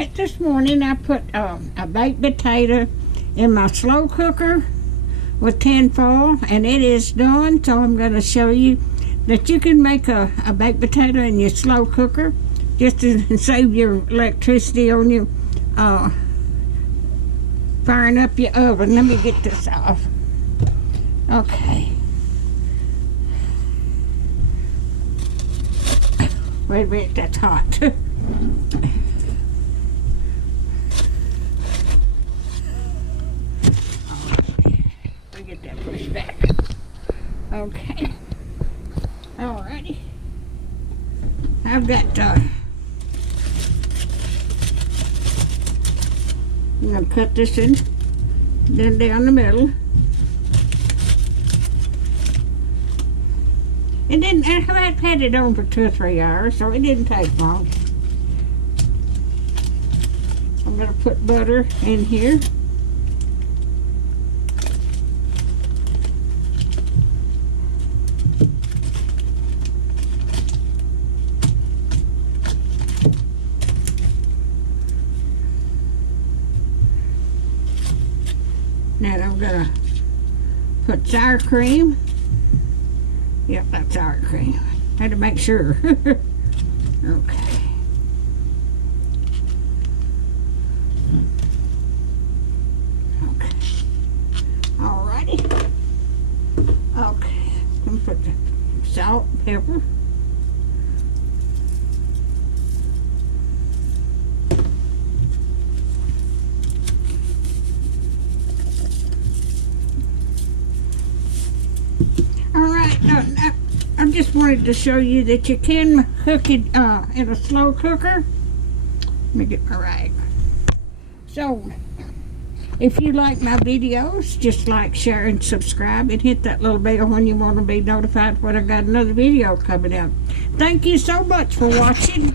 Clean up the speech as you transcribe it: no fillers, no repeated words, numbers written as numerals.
Alright, this morning I put a baked potato in my slow cooker with tin foil, and it is done. So I'm going to show you that you can make a baked potato in your slow cooker just to save your electricity on you firing up your oven. Let me get this off. Okay. Wait a minute, that's hot. Get that pushed back. Okay. Alrighty. I've got I'm gonna cut this in, then down the middle. It didn't. I had it on for 2 or 3 hours, so it didn't take long. I'm gonna put butter in here. Now I'm gonna put sour cream. Yep, that's sour cream. Had to make sure. Okay. Okay. Alrighty. Okay. I'm gonna put the salt, pepper. I just wanted to show you that you can cook it in a slow cooker. Let me get my rag. So, if you like my videos, just like, share, and subscribe, and hit that little bell when you want to be notified when I got another video coming out. Thank you so much for watching.